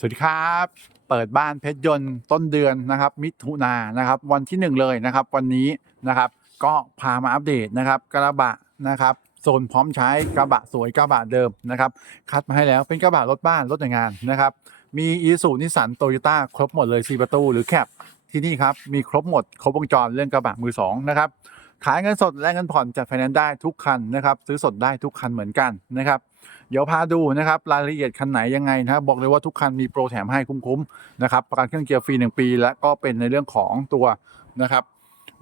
สวัสดีครับ เปิดบ้านเพชรยนต์ต้นเดือนนะครับ มิถุนานะครับ วันที่หนึ่งเลยนะครับ วันนี้นะครับ ก็พามาอัปเดตนะครับ กระบะนะครับโซนพร้อมใช้กระบะสวยกระบะเดิมนะครับ คัดมาให้แล้วเป็นกระบะรถบ้านรถหน่วยงานนะครับ มีอีซูนิสันโตโยต้าครบหมดเลย4ประตูหรือแคปที่นี่ครับ มีครบหมด ครบวงจรเรื่องกระบะมือสองนะครับขายเงินสดและเงินผ่อนจัดไฟแนนซ์ได้ทุกคันนะครับ ซื้อสดได้ทุกคันเหมือนกันนะครับ เดี๋ยวพาดูนะครับรายละเอียดคันไหนยังไงนะครับบอกเลยว่าทุกคันมีโปรแถมให้คุ้มๆนะครับประกันเครื่องเกียร์ฟรี 1 ปี และก็เป็นในเรื่องของตัวนะครับ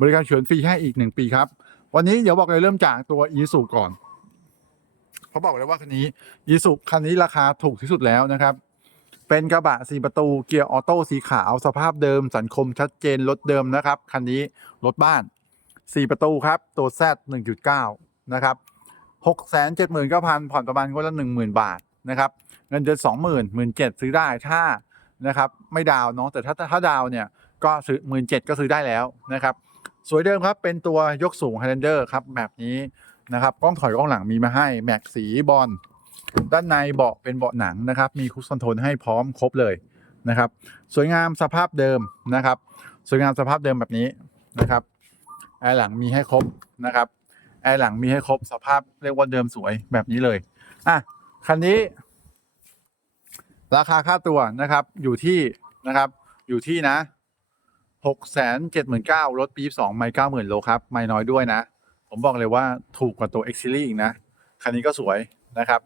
บริการเฉือนฟรีให้อีก 1 ปีครับ วันนี้เดี๋ยวบอกเลยเริ่มจากตัวอีสุก่อนเขาบอกเลยว่าคันนี้อีสุคันนี้ราคาถูกที่สุดแล้วนะครับเป็นกระบะ4ประตูเกียร์ออโต้สีขาวสภาพเดิมสันคมชัดเจนรถเดิมนะครับคันนี้รถบ้าน 4 ประตูครับตัว Z 1.9 นะครับ หกแสนเจ็ดหมื่นเก้าพันผ่อนประมาณคนละหนึ่งหมื่นบาทนะครับเงินเดือนสองหมื่นหมื่นเจ็ดซื้อได้ถ้านะครับไม่ดาวเนาะแต่ถ้าถ้าดาวเนี่ยก็ซื้อหมื่นเจ็ดก็ซื้อได้แล้วนะครับสวยเดิมครับเป็นตัวยกสูง Highlander ครับแบบนี้นะครับกล้องถอยกล้องหลังมีมาให้แม็กสีบอลด้านในเบาะเป็นเบาะหนังนะครับ มีคุชคอนโทรลให้พร้อมครบเลยนะครับ สวยงามสภาพเดิมนะครับ สวยงามสภาพเดิมแบบนี้นะครับแอร์หลังมีให้ครบนะครับ แอร์หลังมีให้ครบสภาพเรียกว่าเดิมสวยแบบนี้เลยอะคันนี้ ราคาค่าตัวนะครับ อยู่ที่นะครับ อยู่ที่นะหกแสนเจ็ดหมื่นเก้ารถปีสองไม่เก้าหมื่นโลครับ ไม่น้อยด้วยนะ ผมบอกเลยว่าถูกกว่าตัว X Series อีกนะ คันนี้ก็สวยนะครับ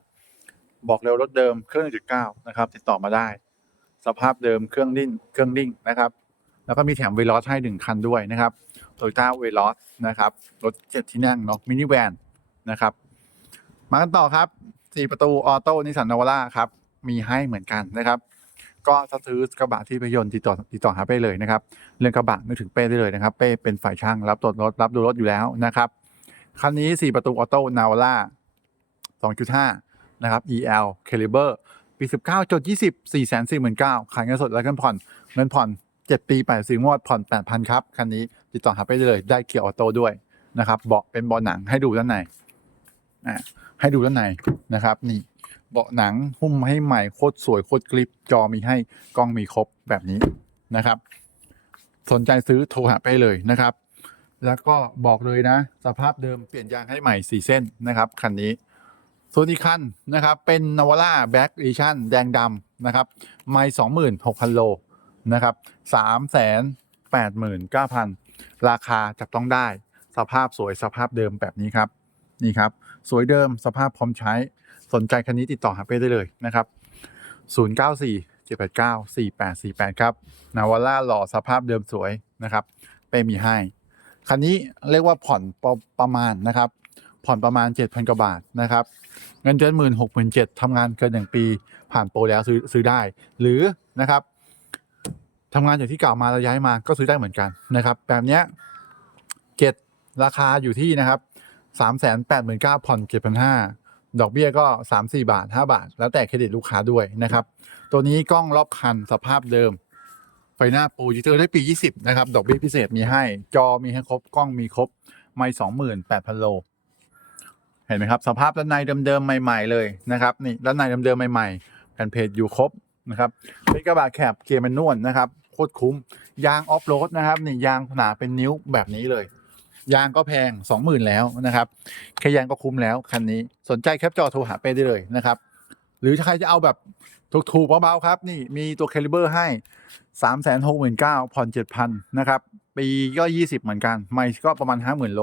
บอกเร็วรถเดิมเครื่อง1.9นะครับ ติดต่อมาได้ สภาพเดิมเครื่องดิ้นเครื่องดิ้งนะครับ แล้วก็มีแถมเวลอสให้หนึ่งคันด้วยนะครับ โตโยต้าเวลอสนะครับ รถเจ็ดที่นั่งเนาะมินิแวนนะครับ มากันต่อครับสี่ประตูออโต้นิสสันนาวาร่าครับ มีให้เหมือนกันนะครับ ก็ซื้อกระบะที่พยนต์ติดต่อติดต่อหาเป้เลยนะครับ เรื่องกระบะนึกถึงเป้ได้เลยนะครับ เป้เป็นฝ่ายช่างรับตรวจรถรับดูรถอยู่แล้วนะครับคันนี้4ประตูออโต้นาวาร่า2.5 นะครับ EL Caliber ปี 19จด20 4 4 9 0 0 0ขายเงินสดและเงินผ่อน เงินผ่อน 7 ปี84งวดผ่อน 8,000 ครับ คันนี้ติดต่อหาไปได้เลยได้เกียร์ออโต้ด้วยนะครับเบาะเป็นเบาะหนังให้ดูด้านในอ่าให้ดูด้านในนะครับ นี่เบาะหนังหุ้มให้ใหม่โคตรสวยโคตรกริปจอมีให้กล้องมีครบแบบนี้นะครับ สนใจซื้อโทรหาไปเลยนะครับ แล้วก็บอกเลยนะ สภาพเดิมเปลี่ยนยางให้ใหม่4เส้นนะครับคันนี้ส่วนอีกคันนะครับ เป็นนวาร่าแบ็กอีชั่นแดงดำนะครับ ไม่สองหมื่นหกพันโล นะครับสามแสนแปดหมื่นเก้าพันราคาจับต้องได้ สภาพสวยสภาพเดิมแบบนี้ครับ นี่ครับ สวยเดิมสภาพพร้อมใช้สนใจคันนี้ติดต่อหาเป้ได้เลยนะครับ 094 789 4848 ครับ นาวาร่าหล่อสภาพเดิมสวยนะครับ เป้มีให้ คันนี้เรียกว่าผ่อนประประมาณนะครับ ผ่อนประมาณ 7,000 กว่าบาทนะครับ เงินเดือนหมื่นหกหมื่นเจ็ดทำงานเกินหนึ่งปี ผ่านโปรแล้วซื้อซื้อได้ หรือนะครับ ทำงานอย่างที่กล่าวมาแล้วย้ายมาก็ซื้อได้เหมือนกันนะครับ แบบเนี้ยเจ็ดราคาอยู่ที่นะครับสามแสนแปดหมื่นเก้าผ่อนเจ็ดพันห้าดอกเบี้ยก็สามสี่บาทห้าบาท แล้วแต่เครดิตลูกค้าด้วยนะครับ ตัวนี้กล้องรอบคันสภาพเดิม ไฟหน้าปรจิเตอร์ได้ปี 20 นะครับ ดอกเบี้ยพิเศษมีให้ จอมีให้ครบ กล้องมีครบ ไม่28,000โล เห็นไหมครับ สภาพด้านในเดิมๆใหม่ ๆ เลยนะครับ นี่ด้านในเดิมๆใหม่ๆแผ่นเพจอยู่ครบนะครับเป็นกระบะแคบเกียร์แมนนวลนะครับ ตรคุ้ม ยางออฟโรดนะครับนี่ยางหนาเป็นนิ้วแบบนี้เลย ยางก็แพง 20,000 แล้วนะครับแค่ยางก็คุ้มแล้วคันนี้สนใจแคปจอโทรหาเป้ได้เลยนะครับ หรือถ้าใครจะเอาแบบถูกๆเบาๆครับ นี่มีตัวแคลิเบอร์ให้สามแสนหกหมื่นเก้าผ่อนเจ็ดพันนะครับปีก็ยี่สิบเหมือนกัน ไม่ก็ประมาณห้าหมื่นโล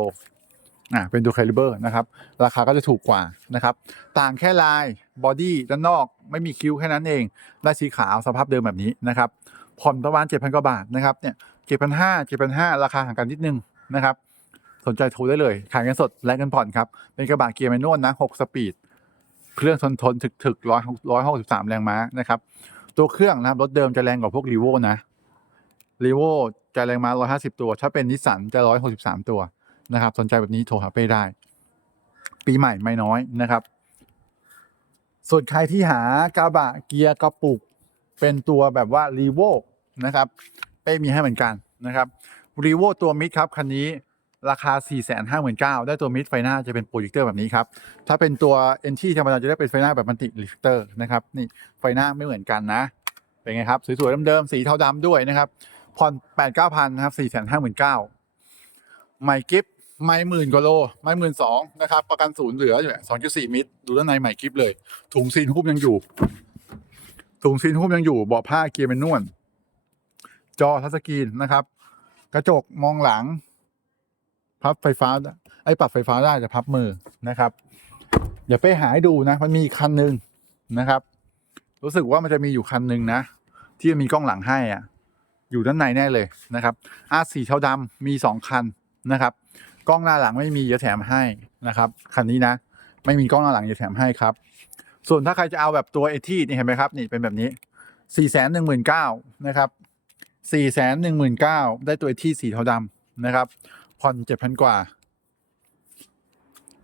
อ่าเป็นตัวคาลิเบอร์นะครับ ราคาก็จะถูกกว่านะครับ ต่างแค่ลายบอดี้ด้านนอกไม่มีคิ้วแค่นั้นเองลายสีขาวสภาพเดิมแบบนี้นะครับ ผ่อนประมาณเจ็ดพันกว่าบาทนะครับเนี่ยเจ็ดพันห้าเจ็ดพันห้าราคาห่างกันนิดนึงนะครับ สนใจโทรได้เลย ขายเงินสดและเงินผ่อนครับ เป็นกระบะเกียร์แมนนวลนะหกสปีด เครื่องทนทนถึกถึกร้อยร้อยหกสิบสามแรงม้านะครับ ตัวเครื่องนะครับรถเดิมจะแรงกว่าพวกรีโวนะรีโวจะแรงม้า150ตัว ถ้าเป็นนิสสันจะ163ตัวนะครับ สนใจแบบนี้โทรหาเป้ได้ ปีใหม่ไม่น้อยนะครับ ส่วนใครที่หากระบะเกียร์กระปุก เป็นตัวแบบว่ารีโวนะครับเป้มีให้เหมือนกันนะครับรีโวตัวมิดครับคันนี้ราคา 459,000ได้ตัวมิดไฟหน้าจะเป็นโปรเจคเตอร์แบบนี้ครับ ถ้าเป็นตัวเอนที่ธรรมดาจะได้เป็นไฟหน้าแบบมัลติรีเฟเตอร์นะครับ นี่ไฟหน้าไม่เหมือนกันนะ เป็นไงครับ สวยๆเดิมๆสีเทาดำด้วยนะครับ ผ่อนแปดเก้าพันะครับสี่แสนห้าหมื่นเก้าใหม่กิฟไม่หมื่นกว่าโลไม่หมื่นสองนะครับ ประกันศูนย์เหลืออยู่สองจุดสี่มิตรดูด้านในใหม่กิฟเลย ถุงซีนหุ้มยังอยู่ ถุงซีนหุ้มยังอยู่เบาะผ้าเกียร์เป็นนวลจอทัชสกรีนนะครับ กระจกมองหลัง พับไฟฟ้า ไอ้ปรับไฟฟ้าได้แต่พับมือนะครับอย่าไปหาให้ดูนะ มันมีคันหนึ่งนะครับ รู้สึกว่ามันจะมีอยู่คันหนึ่งนะ ที่มีกล้องหลังให้อะ อยู่ด้านในแน่เลยนะครับ R4 เทาดำมีสองคันนะครับ กล้องหน้าหลังไม่มีจะแถมให้นะครับ คันนี้นะ ไม่มีกล้องหน้าหลังจะแถมให้ครับ ส่วนถ้าใครจะเอาแบบตัวเอที่นี่เห็นไหมครับ นี่เป็นแบบนี้สี่แสนหนึ่งหมื่นเก้านะครับสี่แสนหนึ่งหมื่นเก้าได้ตัวเอที่สีเทาดำนะครับผ่อนเจ็ดพันกว่า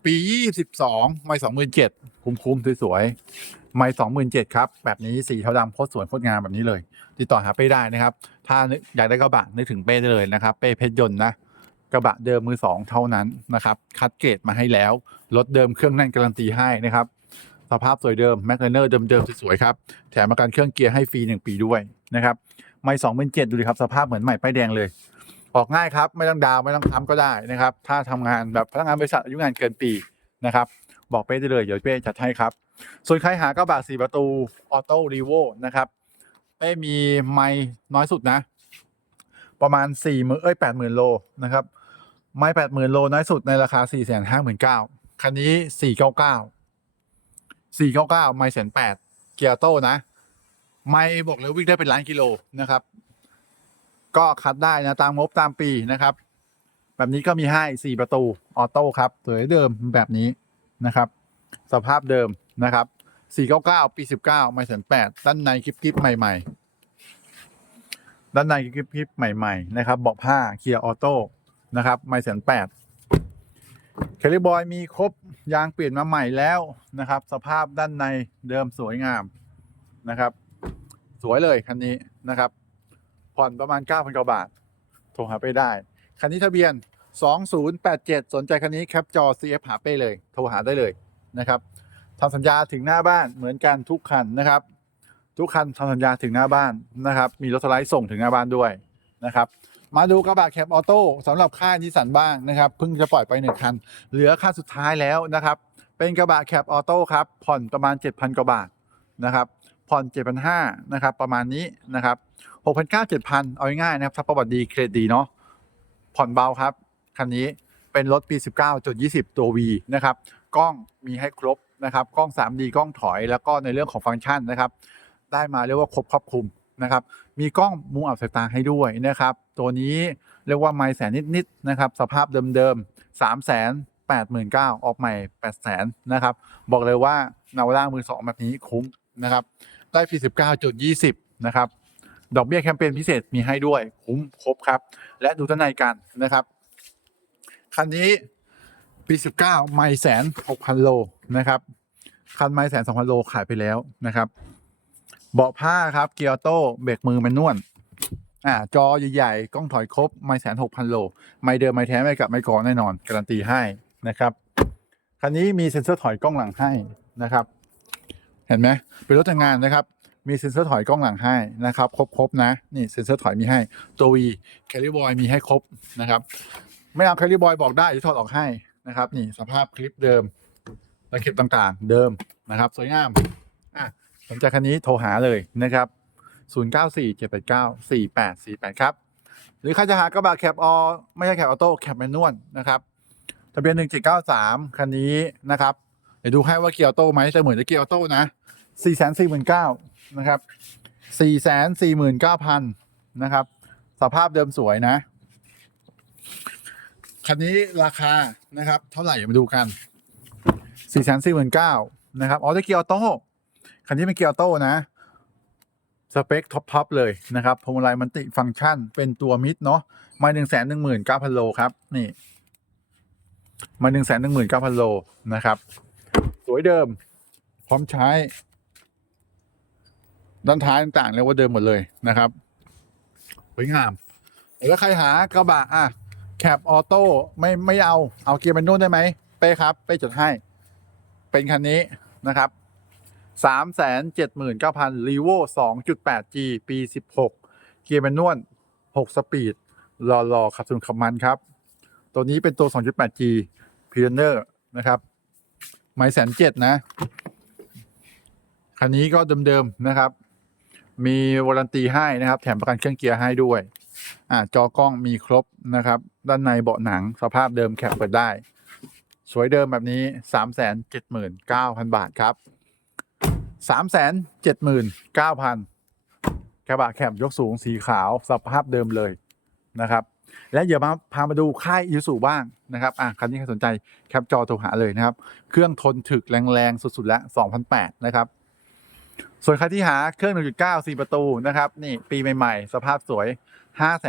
ปียี่สิบสองไม่สองหมื่นเจ็ดคุ้มๆสวยๆไม่สองหมื่นเจ็ดครับ แบบนี้สีเทาดำโคตรสวยโคตรงามแบบนี้เลย ติดต่อหาเป้ได้นะครับ ถ้าอยากได้กระบะนึกถึงเป้ได้เลยนะครับ เป้เพชรยนต์นะกระบะเดิมมือสองเท่านั้นนะครับ คัดเกรดมาให้แล้ว รถเดิมเครื่องแน่นการันตีให้นะครับ สภาพสวยเดิมแมคเลเนอร์เดิมๆสวยๆครับ แถมประกันเครื่องเกียร์ให้ฟรีหนึ่งปีด้วยนะครับไม่สองเป็นเจ็ดดูดิครับสภาพเหมือนใหม่ป้ายแดงเลย ออกง่ายครับ ไม่ต้องดาวไม่ต้องทำก็ได้นะครับ ถ้าทำงานแบบพนักงานบริษัทอายุงานเกินปีนะครับ บอกเป้ได้เลย เดี๋ยวเป้จัดให้ครับ ส่วนใครหากระบะสี่ประตูออโต้รีโวนะครับเป้มีไม่น้อยสุดนะ ประมาณสี่หมื่นเอ้ยแปดหมื่นโลนะครับไม่แปดหมื่นโลน้อยสุดในราคาสี่แสนห้าหมื่นเก้าคันนี้สี่เก้าเก้า สี่เก้าเก้าไม่แสนแปดเกียร์โต้นะ ไม่บอกเลยวิ่งได้เป็นล้านกิโลนะครับ ก็คัดได้นะตามงบตามปีนะครับ แบบนี้ก็มีให้สี่ประตู ออโต้ครับสวยเดิมแบบนี้นะครับ สภาพเดิมนะครับสี่เก้าเก้าปีสิบเก้าไม่แสนแปดด้านในคลิปคลิปใหม่ ๆ ด้านในคลิปคลิปใหม่ ๆ นะครับเบาะผ้าเกียร์ออโต้นะครับ ไม่แสนแปด แคลิบอยมีครบยางเปลี่ยนมาใหม่แล้วนะครับ สภาพด้านในเดิมสวยงามนะครับ สวยเลยคันนี้นะครับ ผ่อนประมาณ 9,000กว่าบาท โทรหาไปได้ คันนี้ทะเบียน 2087 สนใจคันนี้แคปจอ CF หาเป้เลย โทรหาได้เลยนะครับทำสัญญาถึงหน้าบ้านเหมือนกันทุกคันนะครับ ทุกคันทำสัญญาถึงหน้าบ้านนะครับ มีรถสไลด์ส่งถึงหน้าบ้านด้วยนะครับ มาดูกระบะแคปออโต้สำหรับค่ายนิสันบ้างนะครับเพิ่งจะปล่อยไปหนึ่งคัน เหลือคันสุดท้ายแล้วนะครับ เป็นกระบะแคปออโต้ครับ ผ่อนประมาณ 7,000 กว่าบาทนะครับ ผ่อน7,500นะครับ ประมาณนี้นะครับ6,900 7,000 เอาง่ายๆนะครับ ถ้าประวัติดีเครดิตดีเนาะ ผ่อนเบาครับ คันนี้เป็นรถปี 19.20 ตัว V นะครับ กล้องมีให้ครบนะครับ กล้อง 3D กล้องถอย แล้วก็ในเรื่องของฟังก์ชันนะครับ ได้มาเรียกว่าครบครอบคลุม นะครับ มีกล้องมุมอับสายตาให้ด้วยนะครับ ตัวนี้เรียกว่าไม่แสนนิดๆนะครับ สภาพเดิมๆ3 8 9 0 0 0ออกใหม่8 0 0 0 0นนะครับ บอกเลยว่านาล่ามือสองแบบนี้คุ้มนะครับ ได้ปี19.20นะครับ ดอกเบี้ยแคมเปญพิเศษมีให้ด้วย คุ้มครบครับ และดูด้านในกันนะครับ คันนี้ปี19ไม่แสน6,000โลนะครับ คันไม่แสน2,000โลขายไปแล้วนะครับ เบาะผ้าครับเกียร์โต้เบรกมือแมนนวลอ่าจอใหญ่ๆกล้องถอยครบไม่แสนหกพันโล ไม่เดิมไม่แท้ไม่กลับไม่กรอแน่นอน การันตีให้นะครับคันนี้มีเซ็นเซอร์ถอยกล้องหลังให้นะครับ เห็นไหมเป็นรถแต่งงานนะครับมีเซ็นเซอร์ถอยกล้องหลังให้นะครับ ครบๆนะนี่เซ็นเซอร์ถอยมีให้ตัววีแคลิบอยมีให้ครบนะครับ ไม่เอาแคลิบอยบอกได้จะถอดออกให้นะครับ นี่สภาพคลิปเดิมและคลิปต่างๆ เดิมนะครับ สวยงามอะ สนใจคันนี้โทรหาเลยนะครับ 0947894848 ครับ หรือใครจะหากระบะแคปออไม่ใช่แคปออโต้แคปแมนนวลนะครับทะเบียน 1793 คันนี้นะครับ เดี๋ยวดูให้ว่าเกียร์ออโต้ไหมแต่เหมือนจะเกียร์ออโต้นะ449,000นะครับ449,000นะครับ สภาพเดิมสวยนะ คันนี้ราคานะครับ เท่าไหร่มาดูกัน449,000นะครับอ๋อจะเกียร์ออโต้ คันนี้เป็นเกียร์ออโต้นะสเปคท็อปท็อปเลยนะครับพวงมาลัยมันติฟังก์ชัน เป็นตัวมิดเนาะมาหนึ่งแสนหนึ่งหมื่นเก้าพันโลครับ นี่มาหนึ่งแสนหนึ่งหมื่นเก้าพันโลนะครับ สวยเดิม พร้อมใช้ ด้านท้ายต่างๆเรียกว่าเดิมหมดเลยนะครับสวยงาม แล้วใครหากระบะอะแคปออโต้ไม่ไม่เอาเอาเกียร์แมนนวลได้ไหมเป้ครับ เป้จดให้ เป็นคันนี้นะครับ สามแสนเจ็ดหมื่นเก้าพันรีโวสองจุดแปด G ปีสิบหกเกียร์แมนนวลหกสปีดรอรอขับสนุกขับมันครับ ตัวนี้เป็นตัว 2.8G p i o n e r นะครับ ไม่แสนเจ็ดนะ คันนี้ก็เดิมๆนะครับ มีวารันตีให้นะครับ แถมประกันเครื่องเกียร์ให้ด้วย อ่าจอกล้องมีครบนะครับ ด้านในเบาะหนังสภาพเดิมแคปเปิดได้ สวยเดิมแบบนี้ 379,000 บาทครับ 379,000กระบะแคปยกสูงสีขาวสภาพเดิมเลยนะครับ และเดี๋ยวมาพามาดูค่ายยูสุบ้างนะครับอะคันนี้ใครสนใจแคปจอโทรหาเลยนะครับ เครื่องทนถึกแรงๆ สุดๆ แล้ว2,008 นะครับ ส่วนใครที่หาเครื่อง 1.9 4 ประตูนะครับ นี่ปีใหม่ๆ สภาพสวย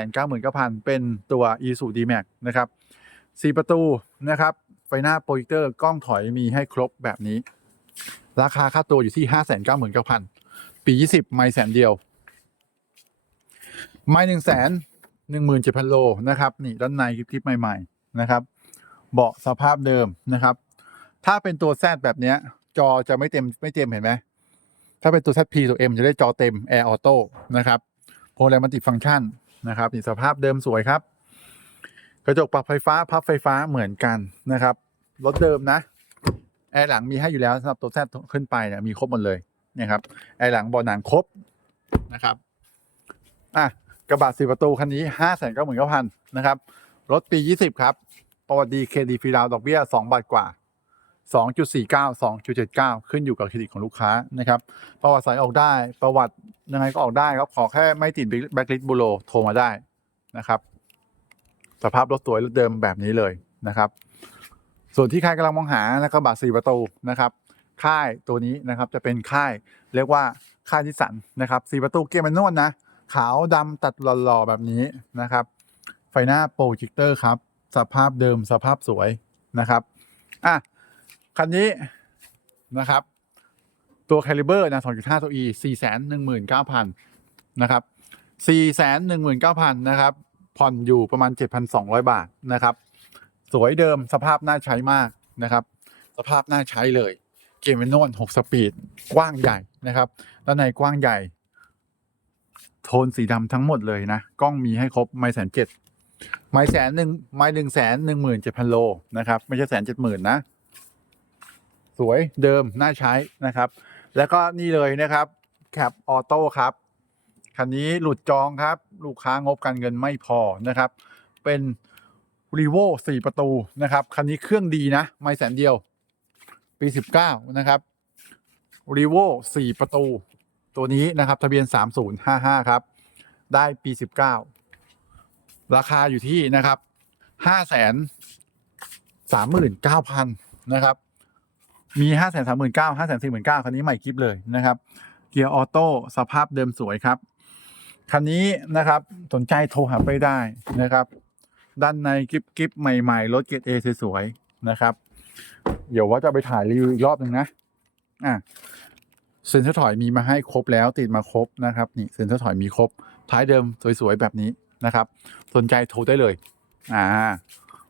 599,000 เป็นตัว i s u D-Max นะครับ 4 ประตูนะครับ ไฟหน้าโปรเจคเตอร์กล้องถอยมีให้ครบแบบนี้ ราคาค่าตัวอยู่ที่ 599,000 ปี 20 ไม่แสนเดียว ไม่หนึ่งแสนหนึ่งหมื่นเจ็ดพันโลนะครับ นี่ด้านในคลิปใหม่ๆนะครับ เบาะสภาพเดิมนะครับ ถ้าเป็นตัว Z แบบเนี้ยจอจะไม่เต็มไม่เต็มเห็นไหม ถ้าเป็นตัว ZP ตัว M จะได้จอเต็ม Air Auto นะครับโปรแรมันติฟังก์ชันนะครับนี่สภาพเดิมสวยครับ กระจกปรับไฟฟ้าพับไฟฟ้าเหมือนกันนะครับ รถเดิมนะ แอร์หลังมีให้อยู่แล้วสำหรับตัว Z ขึ้นไปเนี่ยมีครบหมดเลยนะครับแอร์หลังบาะหนังครบนะครับอะกระบะสี่ประตูคันนี้ห้าแสนเก้าหมื่นเก้าพันนะครับรถปียี่สิบครับประวัติดีเครดิตฟรีดาวดอกเบี้ยสองบาทกว่า2.49 2.79ขึ้นอยู่กับเครดิตของลูกค้านะครับ ประวัติสายออกได้ประวัติยังไงก็ออกได้ครับขอแค่ไม่ติดแบ็คลิสบูโรโทรมาได้นะครับ สภาพรถสวยรถเดิมแบบนี้เลยนะครับ ส่วนที่ใครกำลังมองหาและกระบะสี่ประตูนะครับ ค่ายตัวนี้นะครับจะเป็นค่ายเรียกว่าค่ายนิสสันนะครับสี่ประตูเกียร์แมนนวลนะ ขาวดำตัดหล่อๆแบบนี้นะครับ ไฟหน้าโปรเจคเตอร์ครับ สภาพเดิมสภาพสวยนะครับอะคันนี้นะครับ ตัว Caliber นะ2.5 ตัว E 419,000นะครับ419,000นะครับ ผ่อนอยู่ประมาณ 7,200 บาทนะครับ สวยเดิมสภาพน่าใช้มากนะครับ สภาพน่าใช้เลย เกมเมนวล6สปีดกว้างใหญ่นะครับด้านในกว้างใหญ่ โทนสีดำทั้งหมดเลยนะ กล้องมีให้ครบไม่แสนเจ็ดไม่แสนหนึ่งไม่หนึ่งแสนหนึ่งหมื่นเจ็ดพันโลนะครับ ไม่ใช่แสนเจ็ดหมื่นนะ สวยเดิมน่าใช้นะครับ แล้วก็นี่เลยนะครับแคปออโต้ครับคันนี้หลุดจองครับ ลูกค้างบการเงินไม่พอนะครับ เป็น รีโวสี่ประตูนะครับ คันนี้เครื่องดีนะ ไม่แสนเดียว ปีสิบเก้านะครับรีโวสี่ประตู ตัวนี้นะครับ ทะเบียน3055ครับ ได้ปี19ราคาอยู่ที่นะครับ5 3 9 0 0 0นเก้าพันนะครับมี5 3 9 0 0 0 5 4 9 0 0 0คันนี้ใหม่คลิปเลยนะครับ เกียร์ออโต้สภาพเดิมสวยครับ คันนี้นะครับสนใจโทรหาไปได้นะครับ ด้านในกิฟกิฟใหม่ๆรถเกรดเอสวยๆนะครับ เดี๋ยวว่าจะไปถ่ายรีวิวอีกรอบหนึ่งนะอะเซ็นเซอร์ถอยมีมาให้ครบแล้วติดมาครบนะครับนี่เซ็นเซอร์ถอยมีครบ ท้ายเดิมสวยๆแบบนี้นะครับ สนใจโทรได้เลย อ่า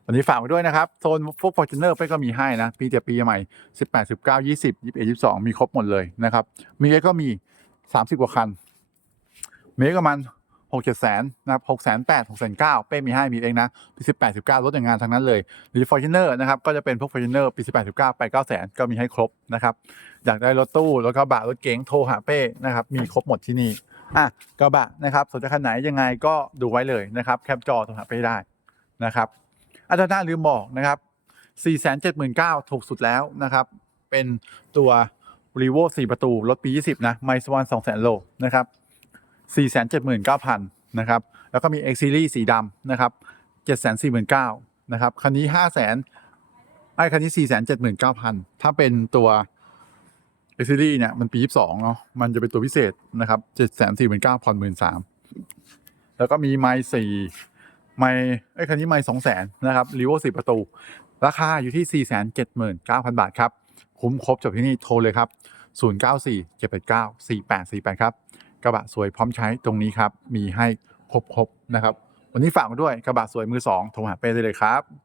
วันนี้ฝากไว้ด้วยนะครับ โซนพวกฟอร์จูเนอร์ไปก็มีให้นะ ปีแต่ปีใหม่ 18 19 20 21 22 มีครบหมดเลยนะครับ มีก็มี 30 กว่าคันมีก็มัน หกเจ็ดแสนนะครับหกแสนแปดหกแสนเก้าเป้มีให้มีเองนะปีสิบแปดสิบเก้ารถอย่างงานทั้งนั้นเลยหรือฟอร์จูเนอร์นะครับก็จะเป็นพวกฟอร์จูเนอร์ปีสิบแปดสิบเก้าไปเก้าแสนก็มีให้ครบนะครับอยากได้รถตู้รถกระบะรถเก๋งโทรหาเป้นะครับมีครบหมดที่นี่อะกระบะนะครับสนใจคันไหนยังไงก็ดูไว้เลยนะครับแคปจอโทรหาเป้ได้นะครับอาจารย์หน้าลืมบอกนะครับ479,000ถูกสุดแล้วนะครับเป็นตัว r e v o 4ประตูรถปี 20 นะไมซ์วัน200,000 โลนะครับ 479,000นะครับ แล้วก็มี X Series สีดำนะครับ749,000นะครับ คันนี้ 500,000ไอ้คันนี้ 479,000 ถ้าเป็นตัว X Series เนี่ย มันปี 22เนาะ มันจะเป็นตัวพิเศษนะครับ749,000ผ่อน13,000 แล้วก็มีไมค์4ไมค์ไอ้คันนี้ไมค์200,000นะครับรีโว4ประตู ราคาอยู่ที่ 479,000 บาทครับ คุ้มครบจบที่นี่โทรเลยครับ 094 789 4848 ครับ กระบะสวยพร้อมใช้ตรงนี้ครับ มีให้ครบๆนะครับ วันนี้ฝากมาด้วยกระบะสวยมือสองโทรหาเป้ได้เลยครับ